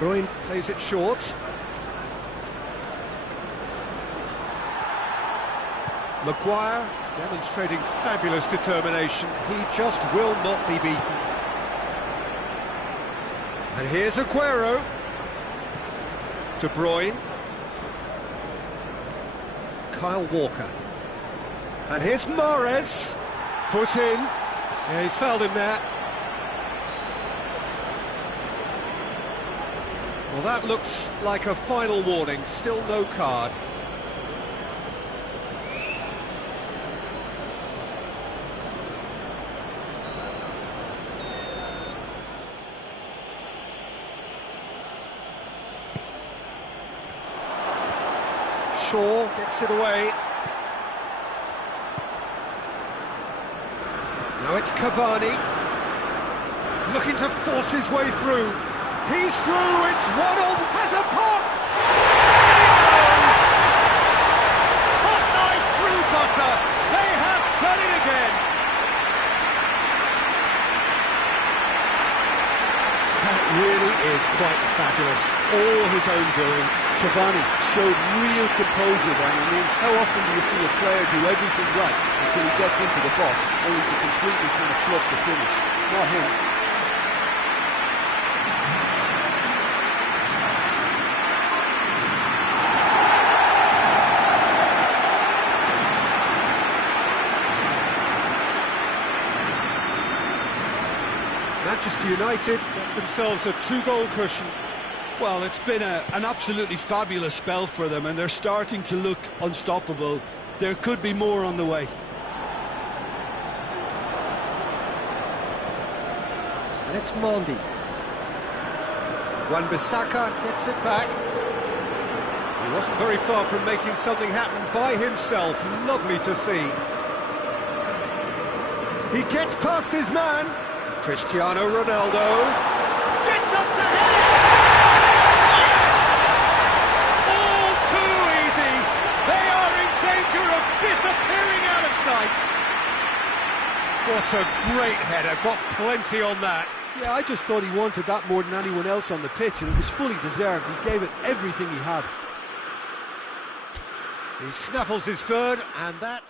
Bruyne plays it short. Maguire demonstrating fabulous determination. He just will not be beaten. And here's Aguero. De Bruyne. Kyle Walker. And here's Mahrez. Foot in. Yeah, he's fouled him there. Well, that looks like a final warning. Still no card. Shaw gets it away. Now it's Cavani. Looking to force his way through. He's through, it's Waddle, has a pop! Hot knife through butter. They have done it again. That really is quite fabulous. All his own doing. Cavani showed real composure then. I mean, how often do you see a player do everything right until he gets into the box, only to completely kind of fluff the finish? Not him. Manchester United get themselves a 2-goal cushion. Well, it's been an absolutely fabulous spell for them, and they're starting to look unstoppable. There could be more on the way. And it's Mendy. Wan-Bissaka gets it back. He wasn't very far from making something happen by himself. Lovely to see. He gets past his man. Cristiano Ronaldo gets up to head it! Yes! All too easy. They are in danger of disappearing out of sight. What a great header. Got plenty on that. Yeah, I just thought he wanted that more than anyone else on the pitch, and it was fully deserved. He gave it everything he had. He snaffles his third, and that...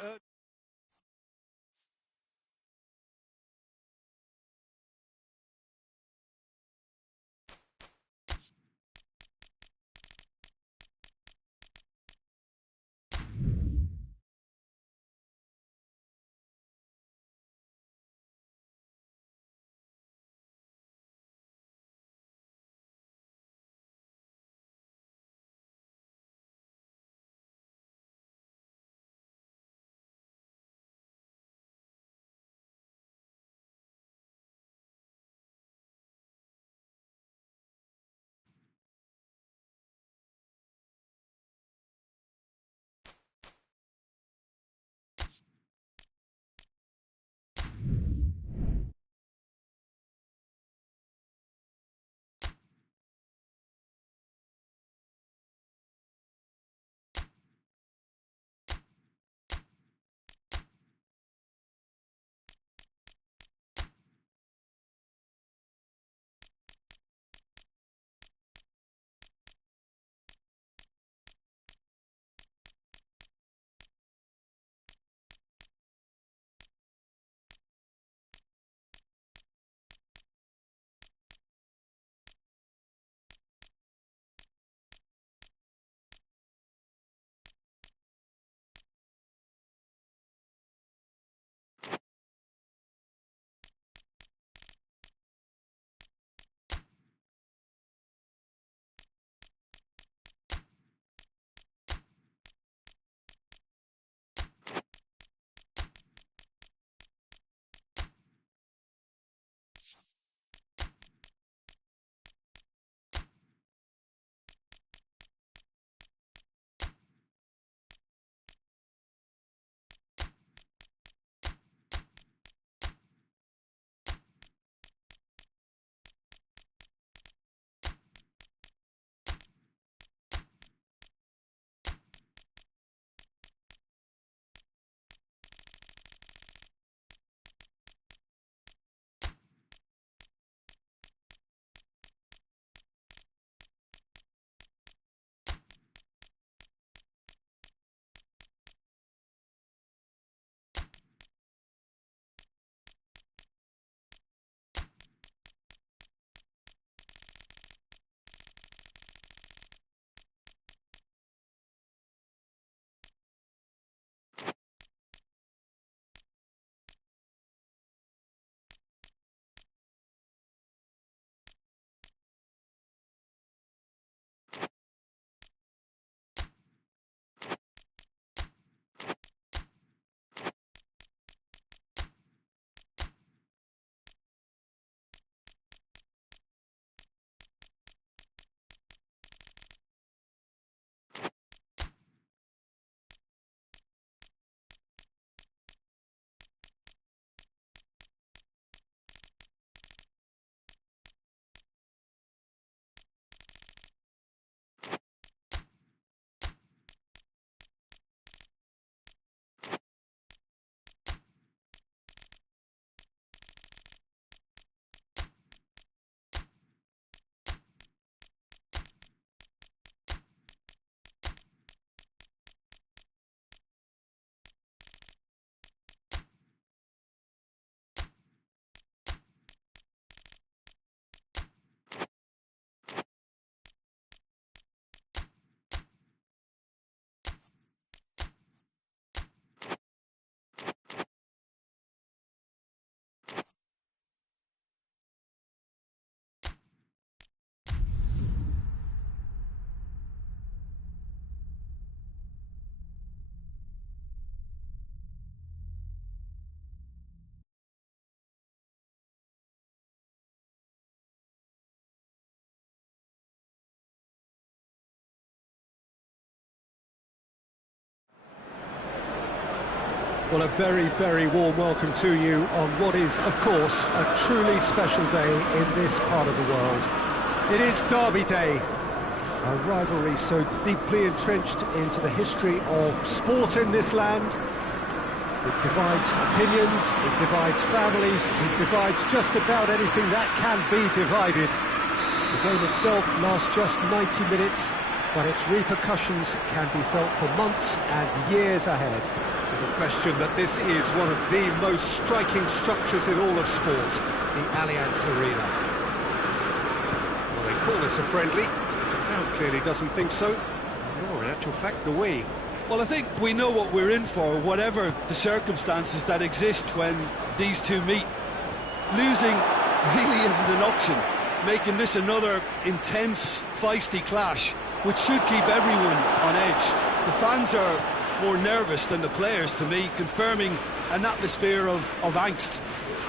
Well, a very, very warm welcome to you on what is, of course, a truly special day in this part of the world. It is Derby Day, a rivalry so deeply entrenched into the history of sport in this land. It divides opinions, it divides families, it divides just about anything that can be divided. The game itself lasts just 90 minutes, but its repercussions can be felt for months and years ahead. There's a question that this is one of the most striking structures in all of sport, the Allianz Arena. Well, they call this a friendly. The crowd clearly doesn't think so, nor in actual fact do we. Well, I think we know what we're in for, whatever the circumstances that exist when these two meet. Losing really isn't an option, making this another intense, feisty clash, which should keep everyone on edge. The fans are more nervous than the players, to me, confirming an atmosphere of angst.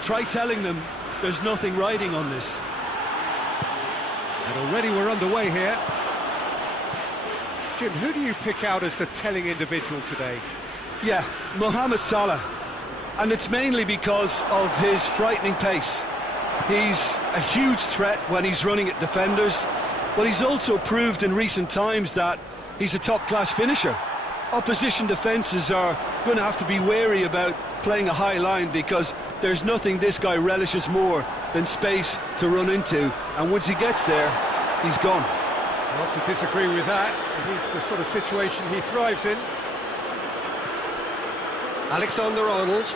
Try telling them there's nothing riding on this. And already we're underway here. Jim, who do you pick out as the telling individual today? Yeah, Mohamed Salah. And it's mainly because of his frightening pace. He's a huge threat when he's running at defenders, but he's also proved in recent times that he's a top-class finisher. Opposition defences are going to have to be wary about playing a high line, because there's nothing this guy relishes more than space to run into, and once he gets there, he's gone. Not to disagree with that. It is the sort of situation he thrives in. Alexander-Arnold.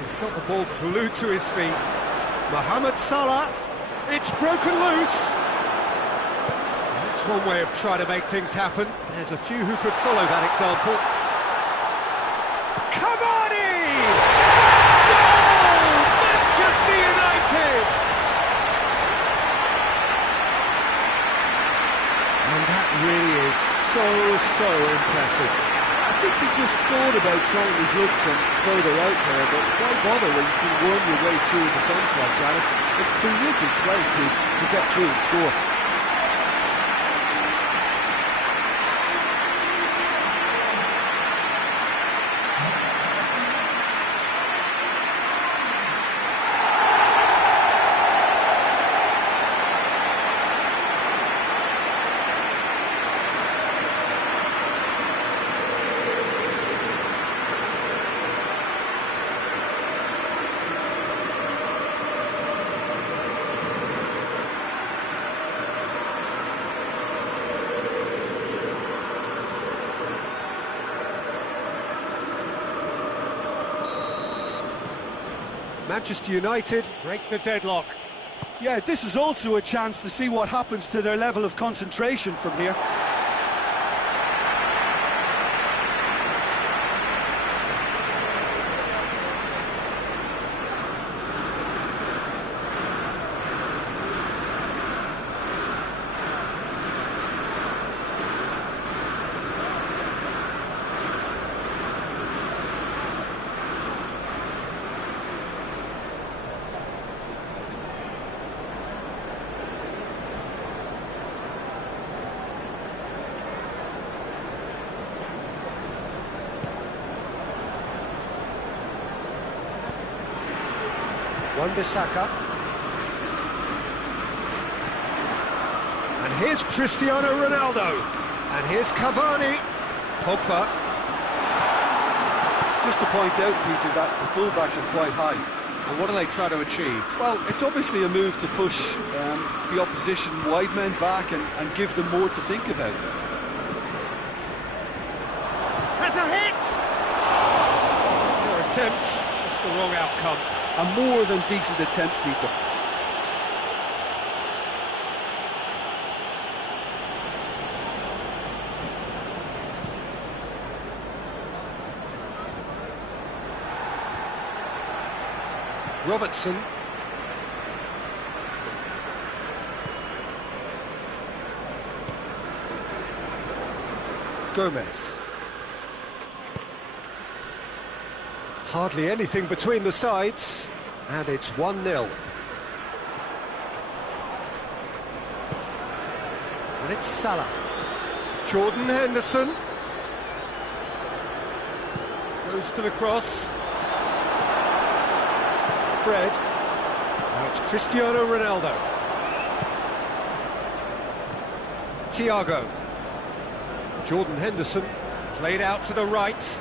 He's got the ball glued to his feet. Mohamed Salah. It's broken loose. That's one way of trying to make things happen. There's a few who could follow that example. Cavani! Goal! Manchester United! And that really is so impressive. I think he just thought about trying his luck from further out there, but why bother when you can worm your way through a defence like that? It's terrific play to get through and score. Manchester United break the deadlock. Yeah, this is also a chance to see what happens to their level of concentration from here. Wan-Bissaka. And here's Cristiano Ronaldo. And here's Cavani. Pogba. Just to point out, Peter, that the fullbacks are quite high. And what do they try to achieve? Well, it's obviously a move to push the opposition wide men back and give them more to think about. Has a hit! Poor attempt, just the wrong outcome. A more than decent attempt, Peter. Robertson. Gomez. Hardly anything between the sides, and it's 1-0. And it's Salah. Jordan Henderson. Goes to the cross. Fred. Now it's Cristiano Ronaldo. Thiago. Jordan Henderson. Played out to the right.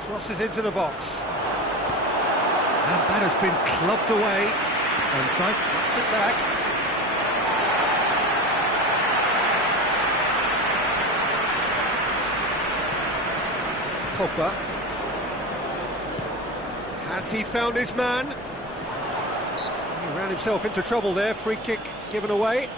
Crosses into the box. And that has been clubbed away. And Dyke gets it back. Pogba. Has he found his man? He ran himself into trouble there. Free kick given away.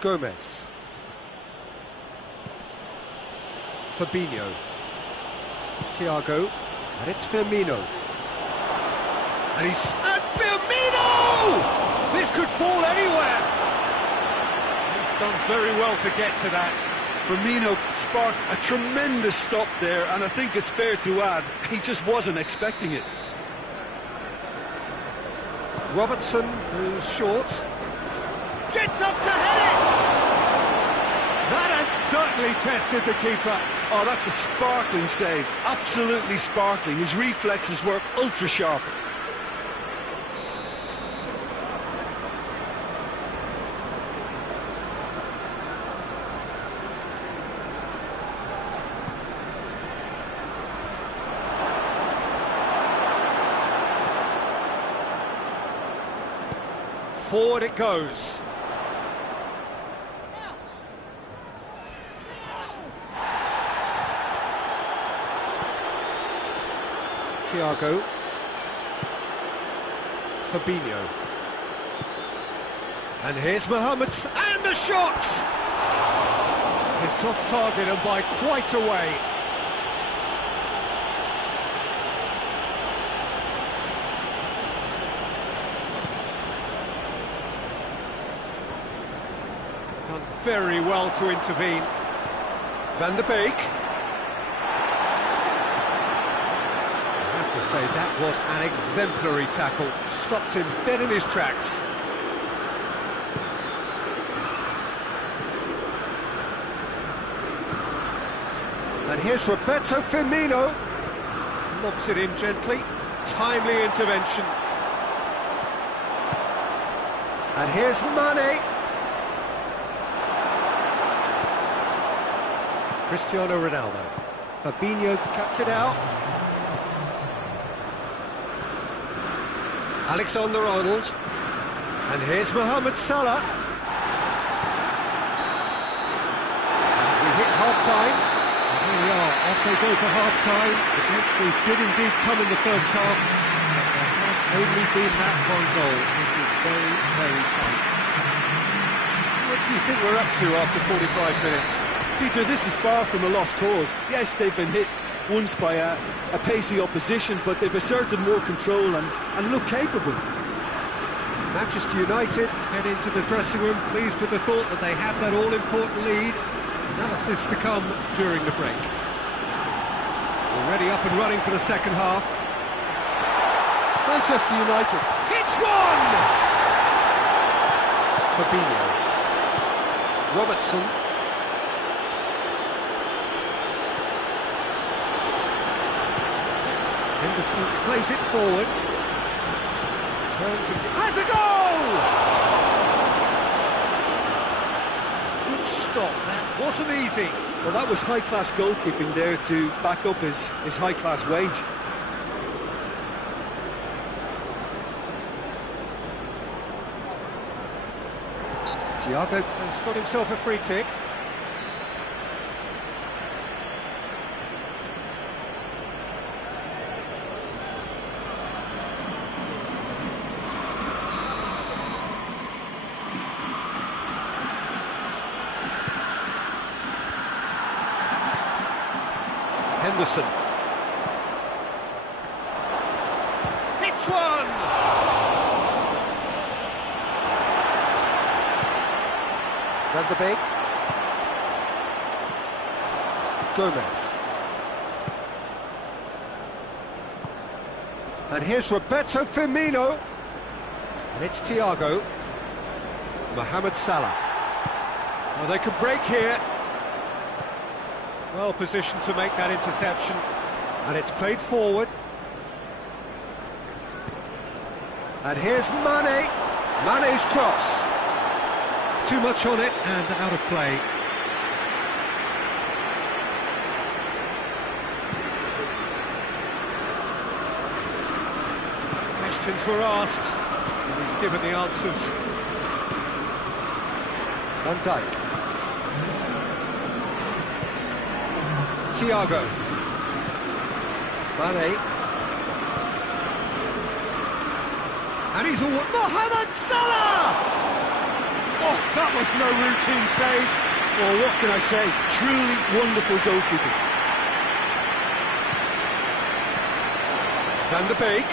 Gomez. Fabinho. Thiago. And it's Firmino. And he's... And Firmino! This could fall anywhere! He's done very well to get to that. Firmino sparked a tremendous stop there, and I think it's fair to add, he just wasn't expecting it. Robertson, who's short. Gets up to head it! That has certainly tested the keeper. Oh, that's a sparkling save, absolutely sparkling. His reflexes were ultra sharp. Forward it goes. Thiago. Fabinho. And here's Mohamed, and the shot! It's off target and by quite a way. Done very well to intervene. Van der Beek. Say that was an exemplary tackle, stopped him dead in his tracks. And here's Roberto Firmino, lobs it in gently, timely intervention. And here's Mane. Cristiano Ronaldo. Fabinho cuts it out. Alexander-Arnold, and here's Mohamed Salah. We hit half-time, and here we are, off they go for half-time. The breakthrough did indeed come in the first half, but there has only been that one goal, which is very, very tight. What do you think we're up to after 45 minutes? Peter, this is far from a lost cause. Yes, they've been hit once by a pacey opposition, but they've asserted more control and look capable. Manchester United head into the dressing room pleased with the thought that they have that all-important lead. Analysis to come during the break. Already up and running for the second half. Manchester United. Hits one! Fabinho. Robertson. Henderson plays it forward. Turns and has a goal! Good stop, that wasn't easy. Well, that was high-class goalkeeping there to back up his high-class wage. Thiago has got himself a free kick. Henderson. Hits one! Van der Beek. Gomez. And here's Roberto Firmino. And it's Thiago. Mohamed Salah. Well, they can break here. Well positioned to make that interception. And it's played forward. And here's Mane. Mane's cross. Too much on it and out of play. Questions were asked, and he's given the answers. Van Dijk. Thiago. Mane. And he's all... Mohamed Salah! Oh, that was no routine save. Well, what can I say? Truly wonderful goalkeeping. Van der Beek.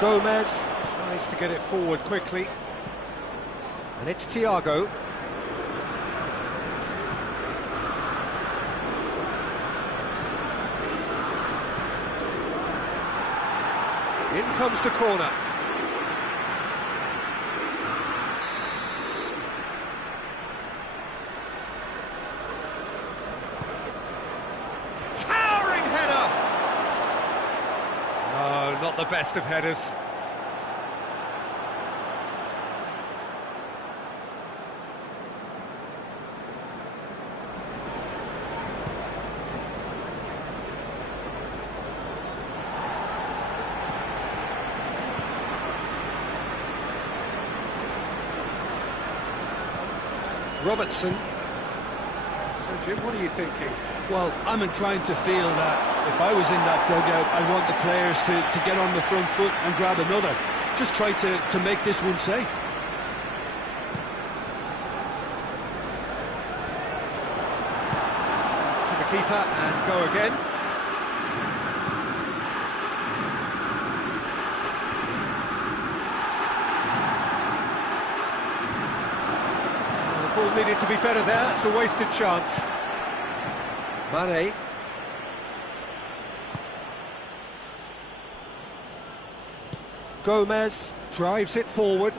Gomez tries to get it forward quickly. And it's Thiago. In comes the corner. Towering header! No, not the best of headers. Robertson. So, Jim, what are you thinking? Well, I'm inclined to feel that if I was in that dugout, I want the players to get on the front foot and grab another. Just try to make this one safe. To the keeper and go again. Ball needed to be better there, it's a wasted chance. Mane. Gomez drives it forward.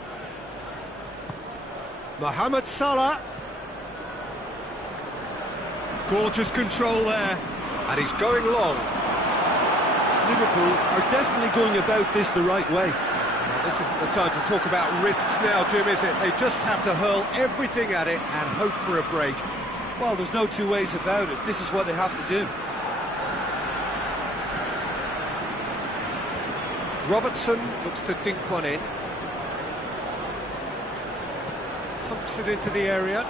Mohamed Salah. Gorgeous control there. And he's going long. Liverpool are definitely going about this the right way. This isn't the time to talk about risks now, Jim, is it? They just have to hurl everything at it and hope for a break. Well, there's no two ways about it. This is what they have to do. Robertson looks to dink one in. Pumps it into the area.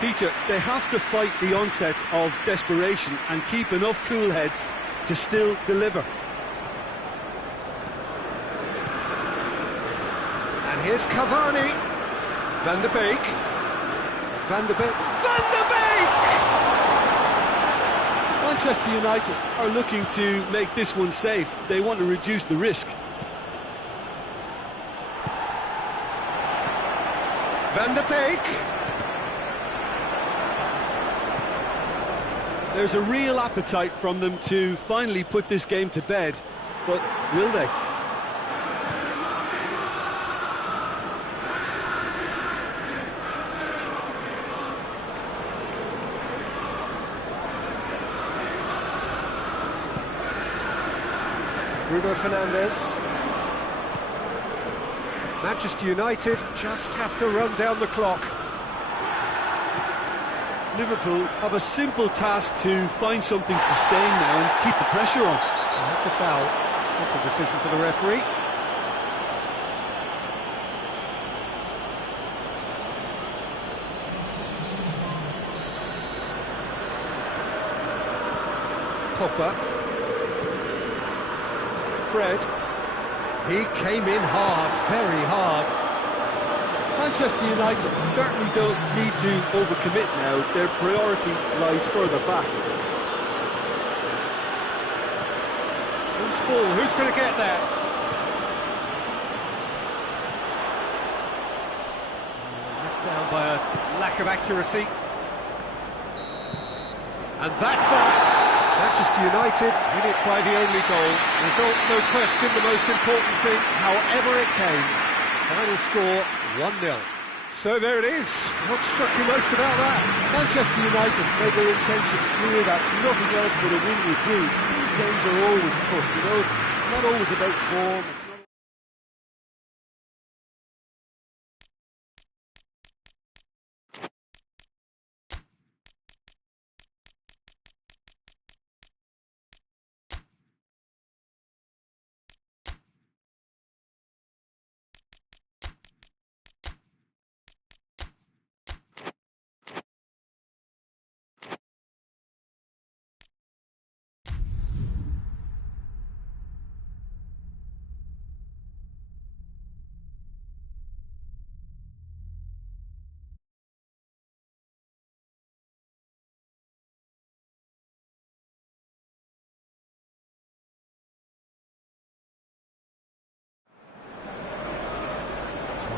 Peter, they have to fight the onset of desperation and keep enough cool heads to still deliver. And here's Cavani. Van der Beek. Van der Beek. Van der Beek! Manchester United are looking to make this one safe. They want to reduce the risk. Van der Beek. There's a real appetite from them to finally put this game to bed, but will they? Bruno Fernandes. Manchester United just have to run down the clock. Liverpool have a simple task to find something sustained now and keep the pressure on. And that's a foul. Simple decision for the referee. Pogba. Fred. He came in hard, very hard. Manchester United certainly don't need to overcommit now. Their priority lies further back. Who's ball? Who's going to get there? down by a lack of accuracy. And that's that. Manchester United win it by the only goal. Result, no question, the most important thing, however it came. Final score, 1-0. So there it is. What struck you most about that? Manchester United made their intentions clear that nothing else but a win would do. These games are always tough, you know, it's not always about form, it's not...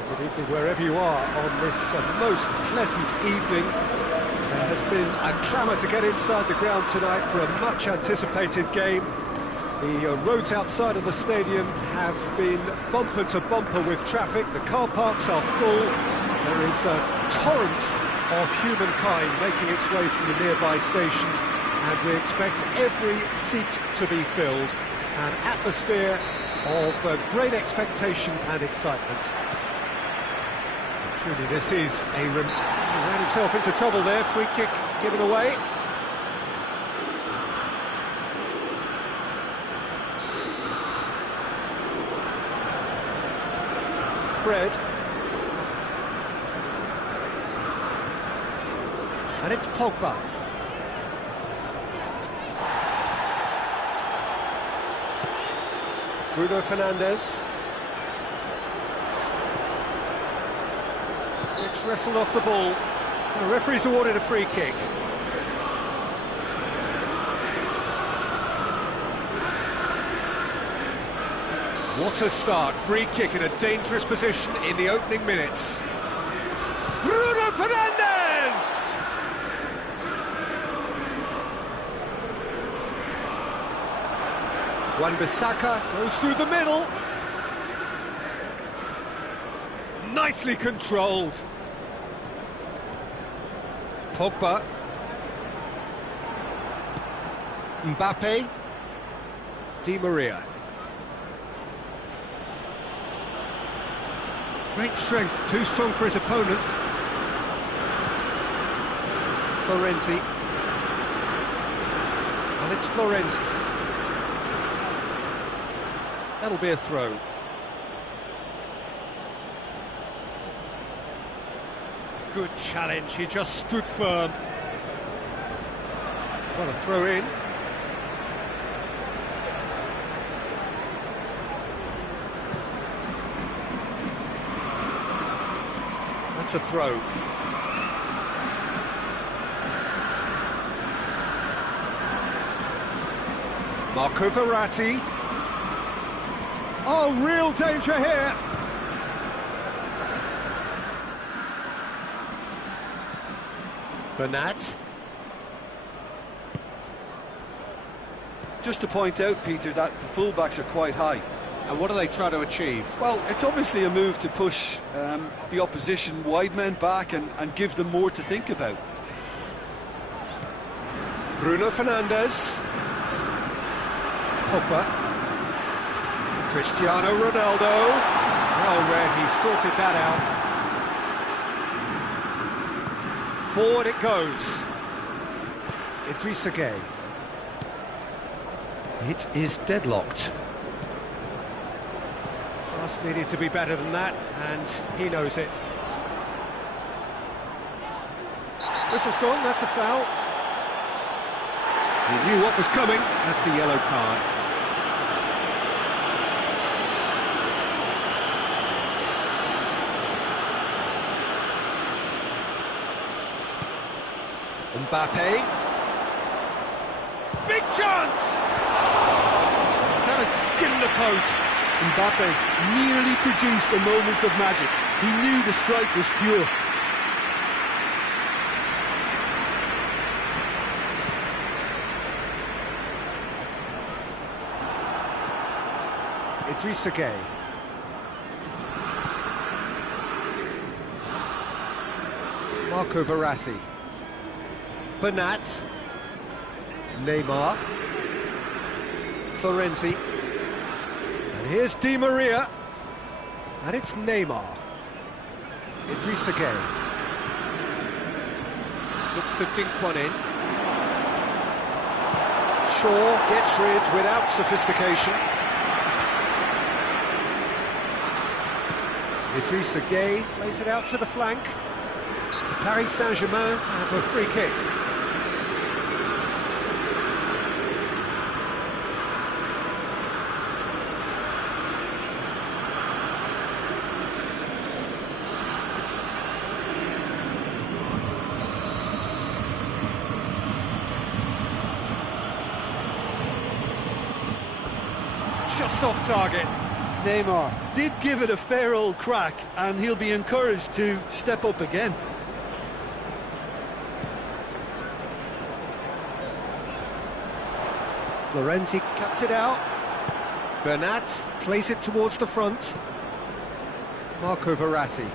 Good evening wherever you are on this most pleasant evening. There has been a clamour to get inside the ground tonight for a much-anticipated game. The roads outside of the stadium have been bumper to bumper with traffic. The car parks are full. There is a torrent of humankind making its way from the nearby station, and we expect every seat to be filled. An atmosphere of great expectation and excitement. Truly, this is he ran himself into trouble there. Free kick given away. Fred. And it's Pogba. Bruno Fernandes. It's wrestled off the ball. The referee's awarded a free kick. What a start. Free kick in a dangerous position in the opening minutes. Bruno Fernandes! Wan-Bissaka goes through the middle. Nicely controlled. Pogba. Mbappe. Di Maria. Great strength, too strong for his opponent. Florenzi. And it's Florenzi. That'll be a throw. Good challenge, he just stood firm. What a throw in. That's a throw. Marco Verratti. Oh, real danger here. Bernat. Just to point out, Peter, that the fullbacks are quite high. And what do they try to achieve? Well, it's obviously a move to push the opposition wide men back and give them more to think about. Bruno Fernandes. Pogba. Cristiano Ronaldo. Well read, he sorted that out. Forward it goes. Idrissa Gueye. It is deadlocked. Pass needed to be better than that, and he knows it. Whistle's gone, that's a foul. He knew what was coming, that's a yellow card. Mbappe. Big chance! That has skinned the post. Mbappe nearly produced a moment of magic. He knew the strike was pure. Idrissa Gueye. Marco Verratti. Bernat. Neymar. Florenzi. And here's Di Maria. And it's Neymar. Idrissa Gueye. Looks to dink one in. Shaw gets rid without sophistication. Idrissa Gueye plays it out to the flank. Paris Saint-Germain have a free kick. Just off target. Neymar did give it a fair old crack, and he'll be encouraged to step up again. Florenzi cuts it out. Bernat plays it towards the front. Marco Verratti.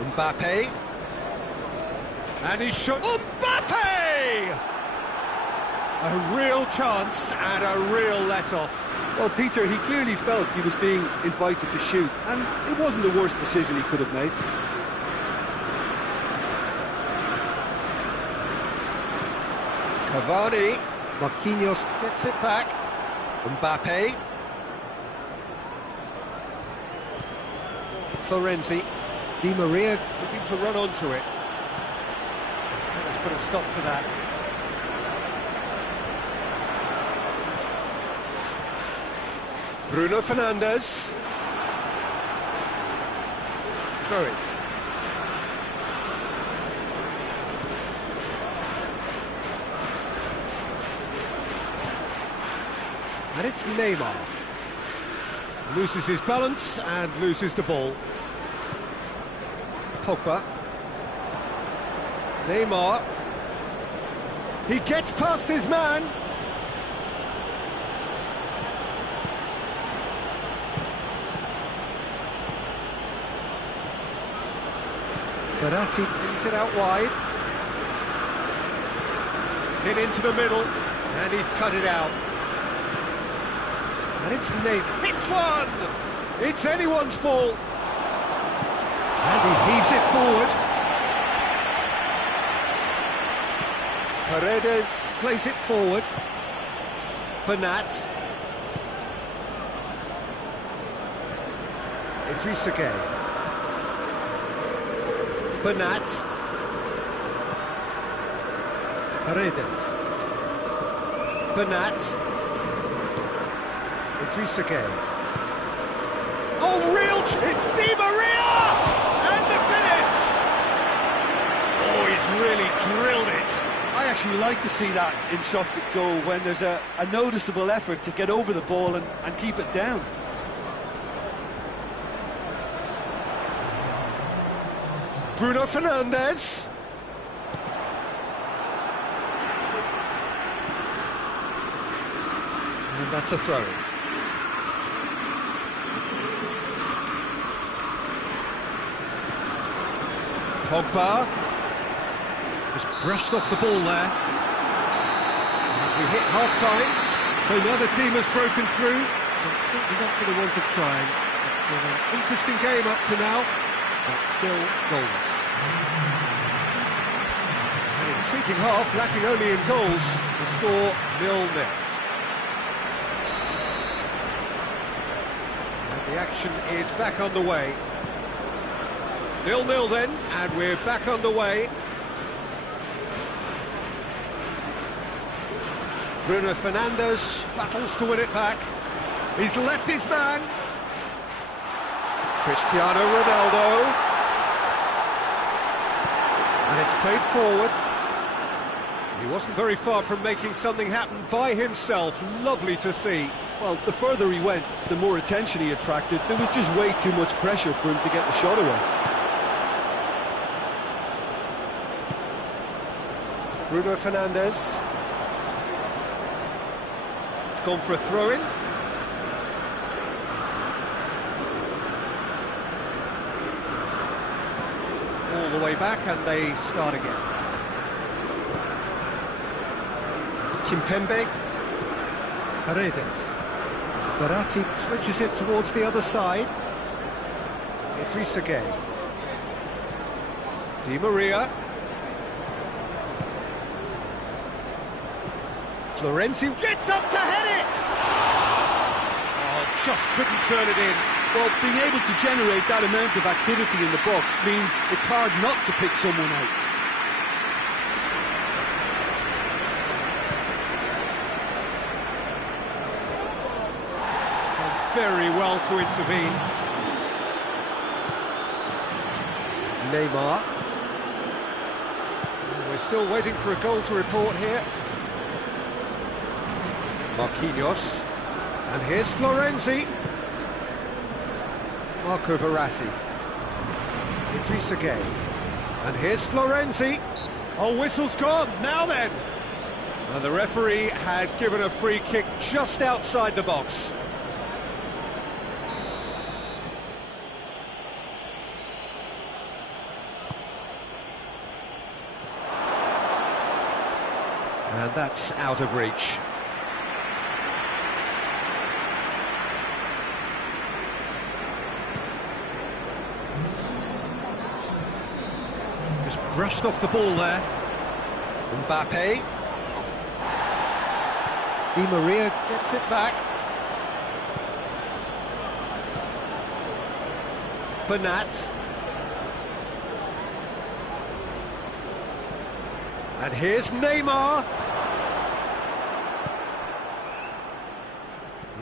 Mbappe. And he's shot. Mbappe! A real chance and a real let-off. Well, Peter, he clearly felt he was being invited to shoot, and it wasn't the worst decision he could have made. Cavani. Marquinhos gets it back. Mbappe. Florenzi. Di Maria looking to run onto it. Let's put a stop to that. Bruno Fernandes. Throw it. And it's Neymar. Loses his balance and loses the ball. Pogba. Neymar. He gets past his man. Verratti pins it out wide. Hit into the middle, and he's cut it out. And it's Neymar. Hits one! It's anyone's ball. And he heaves it forward. Paredes plays it forward. Bernat. Idrissa Gueye. Bernat. Paredes. Bernat. Idrissa Gueye. Oh, real! It's Di Maria! And the finish! Oh, he's really drilled it. I actually like to see that in shots at goal, when there's a noticeable effort to get over the ball and keep it down. Bruno Fernandes. And that's a throw. Pogba has brushed off the ball there. And we hit half-time, so now the team has broken through, but certainly not for the want of trying. It's been an interesting game up to now, but still goals. An intriguing half, lacking only in goals, the score 0-0. And the action is back on the way. 0-0 then, and we're back on the way. Bruno Fernandes battles to win it back. He's left his man. Cristiano Ronaldo. And it's played forward. He wasn't very far from making something happen by himself. Lovely to see. Well, the further he went, the more attention he attracted. There was just way too much pressure for him to get the shot away. Bruno Fernandes. It's gone for a throw-in. the way back, and they start again. Kimpembe. Paredes. Verratti switches it towards the other side. Idrissa Gueye. Di Maria. Florenzi gets up to head it! Oh, just couldn't turn it in. Well, being able to generate that amount of activity in the box means it's hard not to pick someone out. Done very well to intervene. Neymar. We're still waiting for a goal to report here. Marquinhos. And here's Florenzi. Marco Verratti. Idrissa Gueye. And here's Florenzi. Oh, whistle's gone. Now then. And the referee has given a free kick just outside the box. And that's out of reach. Just brushed off the ball there. Mbappe. Di Maria gets it back. Bernat. And here's Neymar.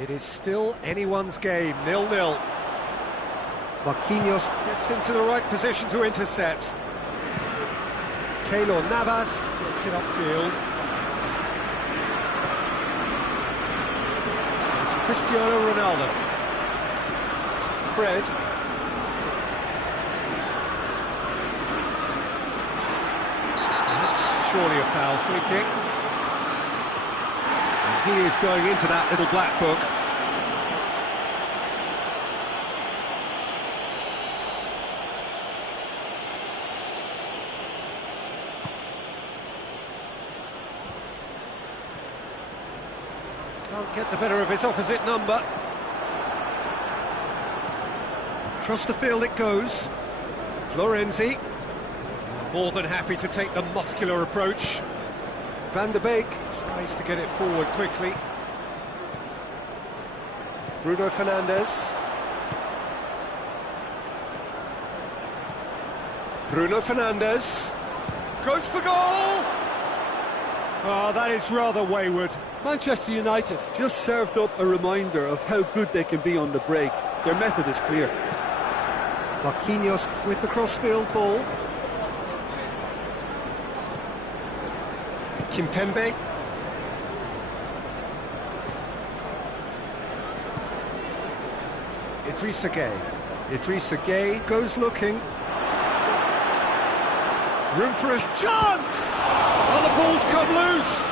It is still anyone's game, 0-0. Marquinhos gets into the right position to intercept. Keylor Navas gets it upfield. It's Cristiano Ronaldo. Fred. That's surely a foul, free kick. And he is going into that little black book. Can't get the better of his opposite number. Across the field it goes. Florenzi. More than happy to take the muscular approach. Van der Beek tries to get it forward quickly. Bruno Fernandes. Bruno Fernandes. Goes for goal! Oh, that is rather wayward. Manchester United just served up a reminder of how good they can be on the break. Their method is clear. Marquinhos with the crossfield ball. Kimpembe. Idrissa Gueye. Idrissa Gueye goes looking. Room for a chance! Oh, the ball's come loose!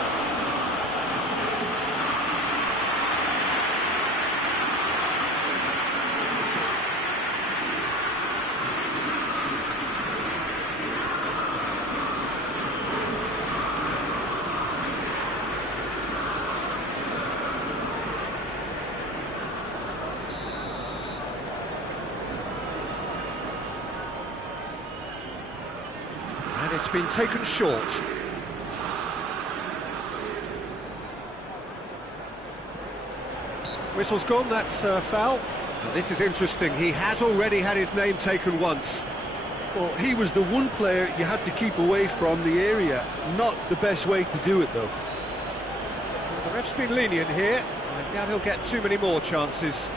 And it's been taken short. Whistle's gone, that's foul. Now, this is interesting, he has already had his name taken once. Well, he was the one player you had to keep away from the area. Not the best way to do it, though. Well, the ref's been lenient here. I doubt he'll get too many more chances.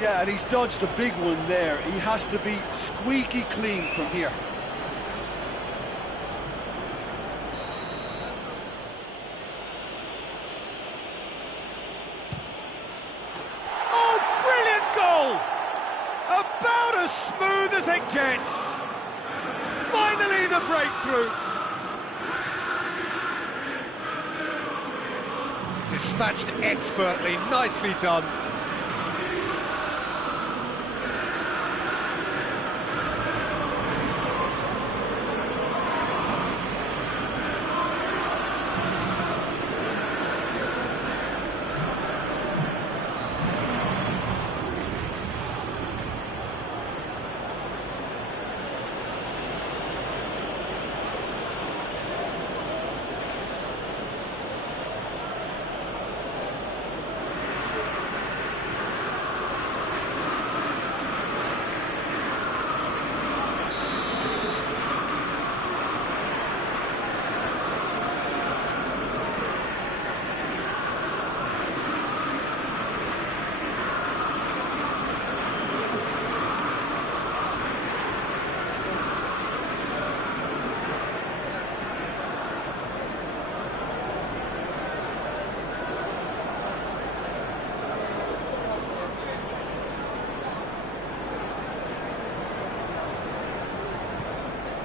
Yeah, and he's dodged a big one there. He has to be squeaky clean from here. About as smooth as it gets. Finally the breakthrough. Dispatched expertly, nicely done.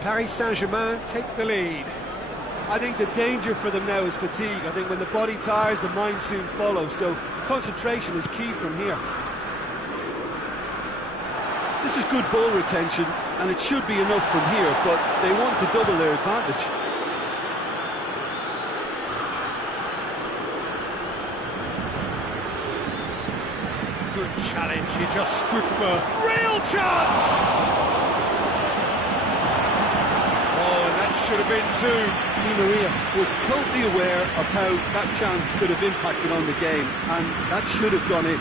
Paris Saint-Germain take the lead. I think the danger for them now is fatigue. I think when the body tires, the mind soon follows, so concentration is key from here. This is good ball retention, and it should be enough from here, but they want to double their advantage. Good challenge, he just stood for real chance! Oh, and that should have been two. Di Maria was totally aware of how that chance could have impacted on the game, and that should have gone in.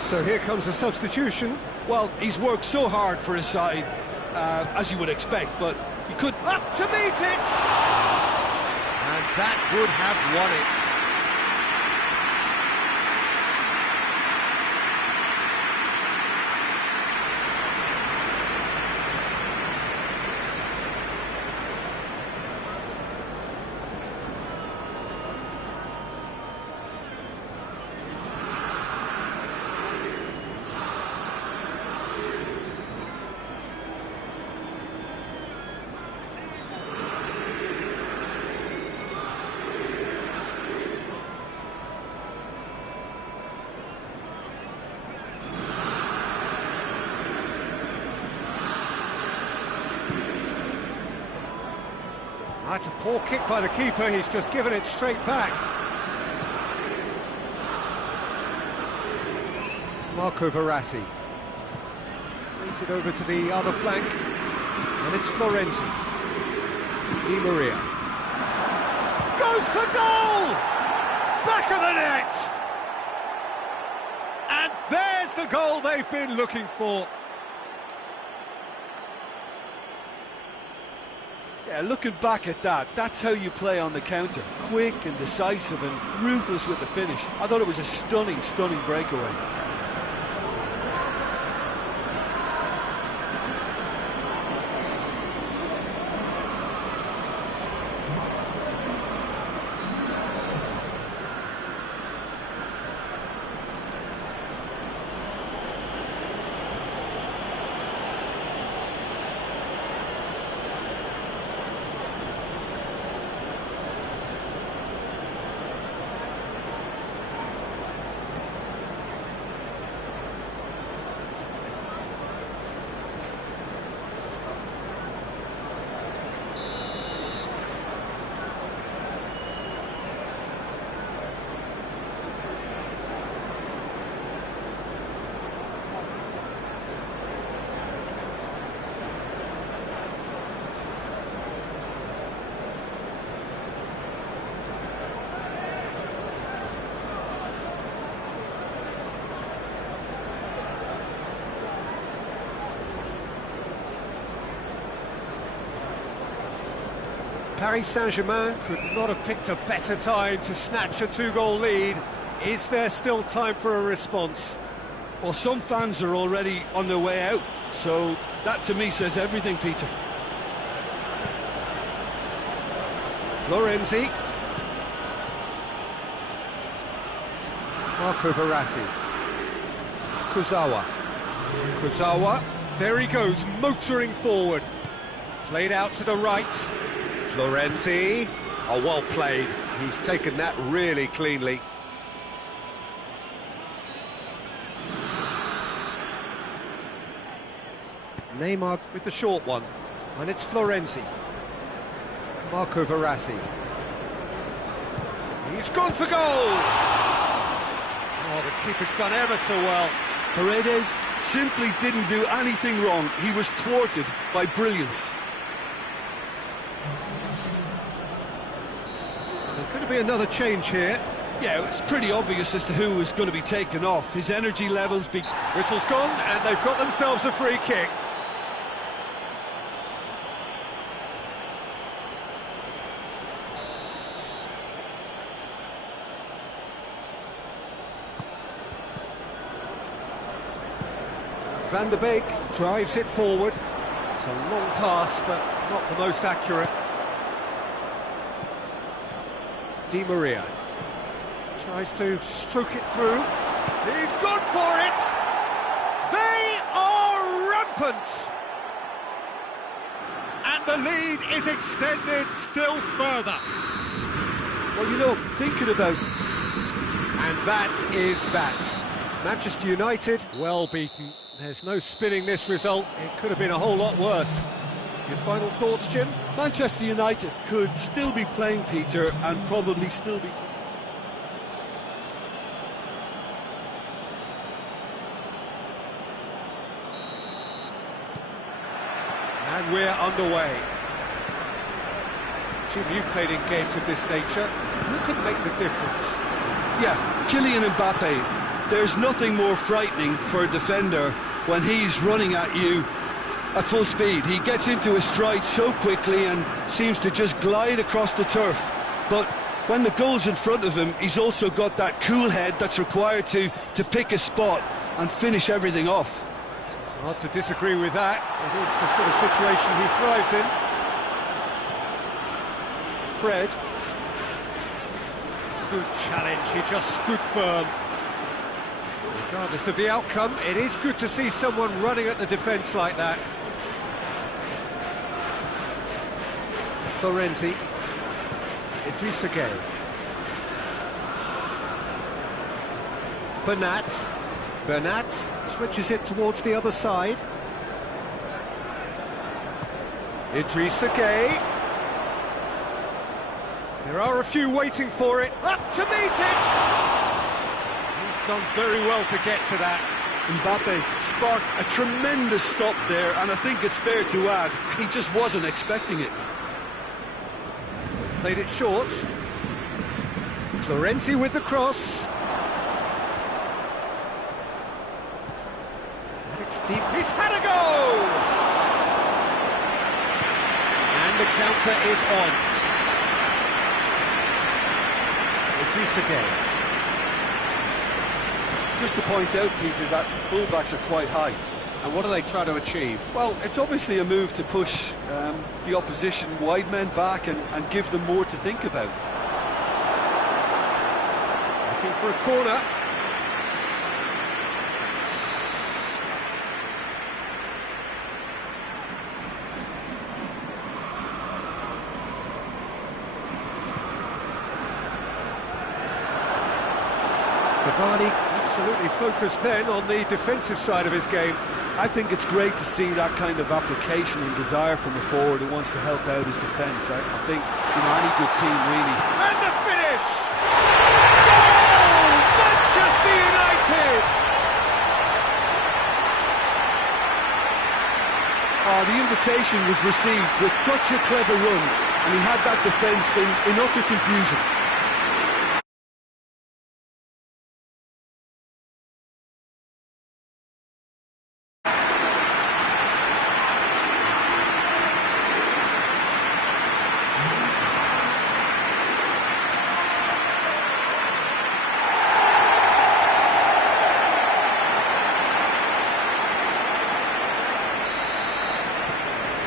So here comes the substitution. Well, he's worked so hard for his side, as you would expect, but he could... Up to meet it! And that would have won it. That's a poor kick by the keeper, he's just given it straight back. Marco Verratti. Plays it over to the other flank, and it's Florenzi. Di Maria. Goes for goal! Back of the net! And there's the goal they've been looking for. Yeah, looking back at that, that's how you play on the counter. Quick and decisive and ruthless with the finish. I thought it was a stunning, stunning breakaway. Paris Saint-Germain could not have picked a better time to snatch a two-goal lead. Is there still time for a response? Well, some fans are already on their way out, so that to me says everything, Peter. Florenzi. Marco Verratti. Kurzawa. Kurzawa, there he goes, motoring forward. Played out to the right. Florenzi. Oh, well played. He's taken that really cleanly. Neymar with the short one. And it's Florenzi. Marco Verratti. He's gone for goal! Oh, the keeper's done ever so well. Paredes simply didn't do anything wrong. He was thwarted by brilliance. There's going to be another change here. Yeah, it's pretty obvious as to who was going to be taken off. His energy levels... Whistle's gone, and they've got themselves a free kick. Van der Beek drives it forward. It's a long pass, but not the most accurate. Di Maria tries to stroke it through. He's gone for it! They are rampant! And the lead is extended still further. Well, you know, thinking about... And that is that. Manchester United, well beaten. There's no spinning this result. It could have been a whole lot worse. Your final thoughts, Jim? Manchester United could still be playing, Peter, and probably still be... And we're underway. Jim, you've played in games of this nature. Who can make the difference? Yeah, Kylian Mbappe. There's nothing more frightening for a defender when he's running at you at full speed. He gets into his stride so quickly and seems to just glide across the turf. But when the goal's in front of him, he's also got that cool head that's required to pick a spot and finish everything off. Hard to disagree with that. It is the sort of situation he thrives in. Fred. Good challenge, he just stood firm. Regardless of the outcome, it is good to see someone running at the defence like that. Florenzi. Idrissa Gueye. Bernat switches it towards the other side. Idrissa Gueye. There are a few waiting for it. Up to meet it! He's done very well to get to that. Mbappe sparked a tremendous stop there, and I think it's fair to add, he just wasn't expecting it. They've played it short. Florenzi with the cross. It's deep. He's had a go! And the counter is on. Idrissa Gueye. Just to point out, Peter, that the fullbacks are quite high. And what are they trying to achieve? Well, it's obviously a move to push the opposition wide men back and give them more to think about. Looking for a corner. Cavani absolutely focused then on the defensive side of his game. I think it's great to see that kind of application and desire from a forward who wants to help out his defence. I think, you know, any good team really... And the finish! Goal! Manchester United! Oh, the invitation was received with such a clever run, and he had that defence in utter confusion.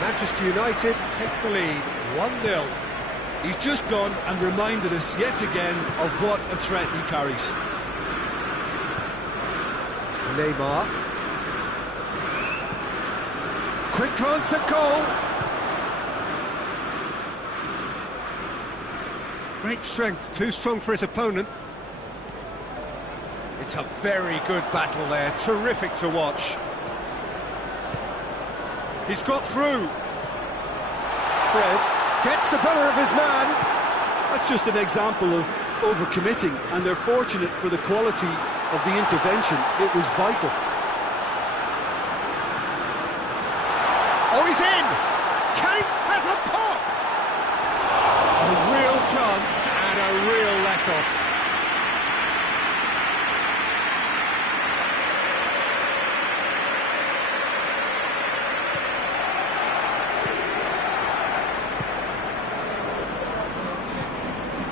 Manchester United take the lead, 1-0. He's just gone and reminded us yet again of what a threat he carries. Neymar. Quick glance at goal. Great strength, too strong for his opponent. It's a very good battle there, terrific to watch. He's got through. Fred gets the better of his man. That's just an example of overcommitting, and they're fortunate for the quality of the intervention. It was vital. Oh, he's in! Kane has a pop! A real chance and a real let-off.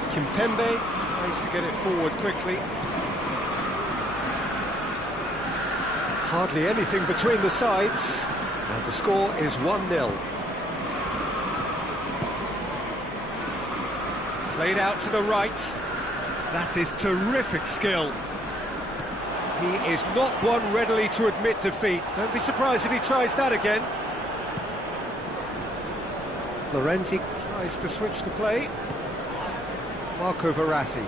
Kimpembe tries to get it forward quickly. Hardly anything between the sides, and the score is 1-0. Played out to the right. That is terrific skill. He is not one readily to admit defeat. Don't be surprised if he tries that again. Florenzi tries to switch the play. Marco Verratti.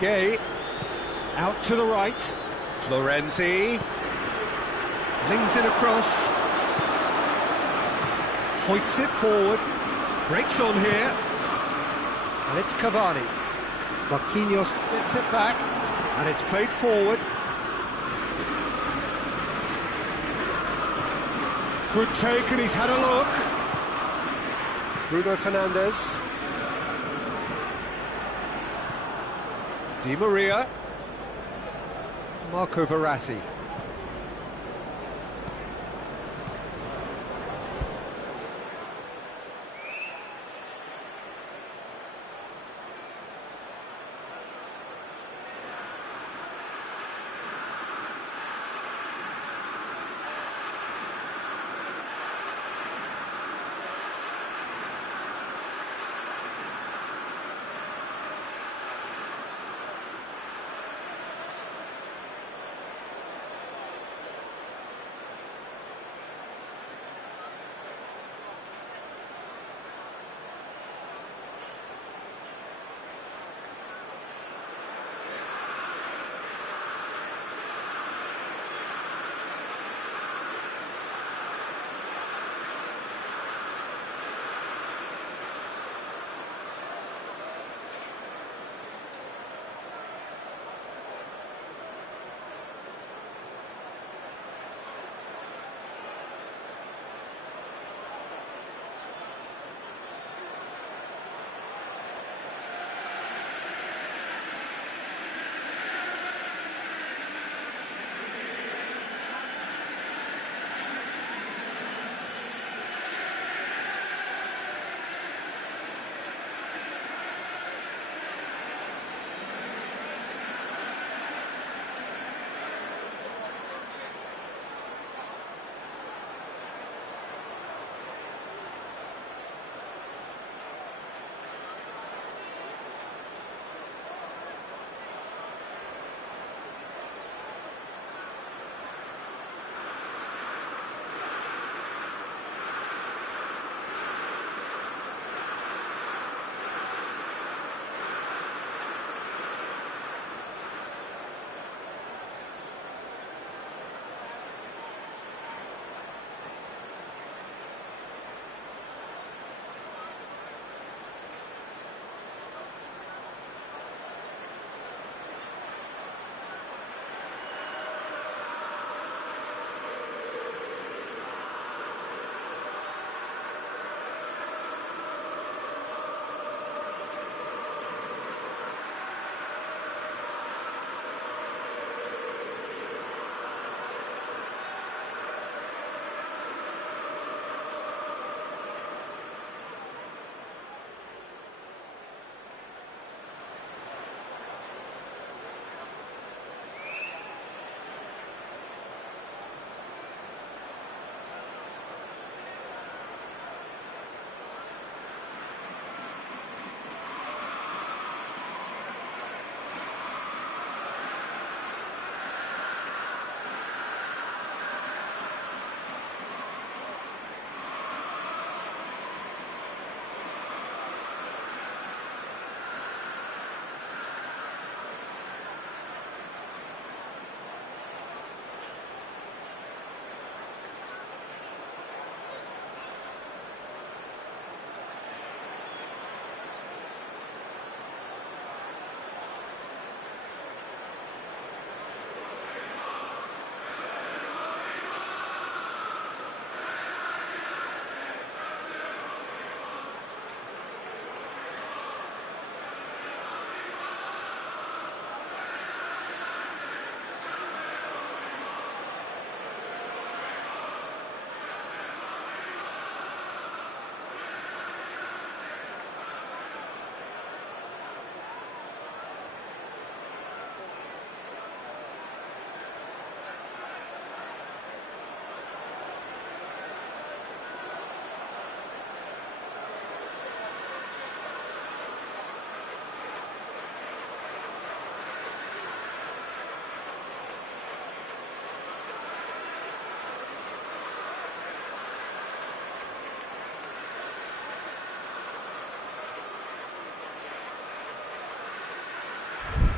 Gay. Out to the right. Florenzi. Flings it across. Hoists it forward. Breaks on here. And it's Cavani. Marquinhos gets it back. And it's played forward. Good take, and he's had a look. Bruno Fernandes. Di Maria. Marco Verratti.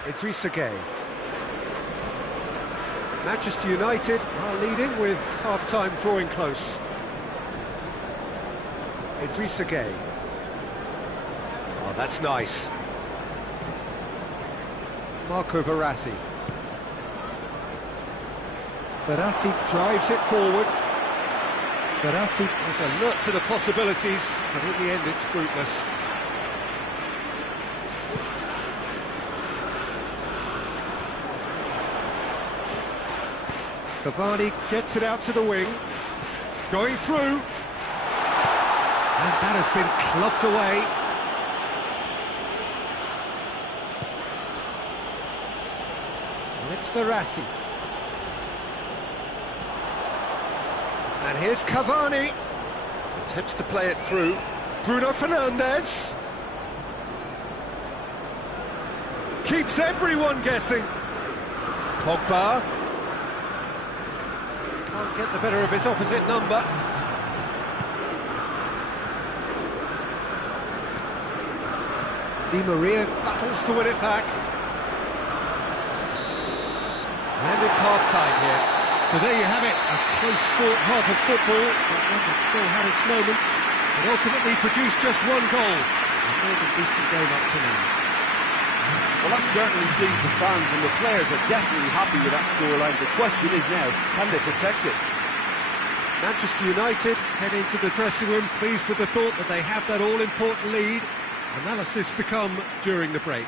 Idrissa Gueye. Manchester United are leading with half-time drawing close. Idrissa Gueye. Oh, that's nice. Marco Verratti. Verratti drives it forward. Verratti is alert to the possibilities, but in the end it's fruitless. Cavani gets it out to the wing, going through, and that has been clubbed away. And it's Verratti. And here's Cavani, attempts to play it through. Bruno Fernandes. Keeps everyone guessing. Pogba. Can't get the better of his opposite number. Di Maria battles to win it back. And it's half-time here. So there you have it, a close sport half of football, but one that still had its moments. It ultimately produced just one goal. A more than decent game up to now. Well, that certainly pleased the fans, and the players are definitely happy with that scoreline. The question is now, can they protect it? Manchester United head into the dressing room pleased with the thought that they have that all-important lead. Analysis to come during the break.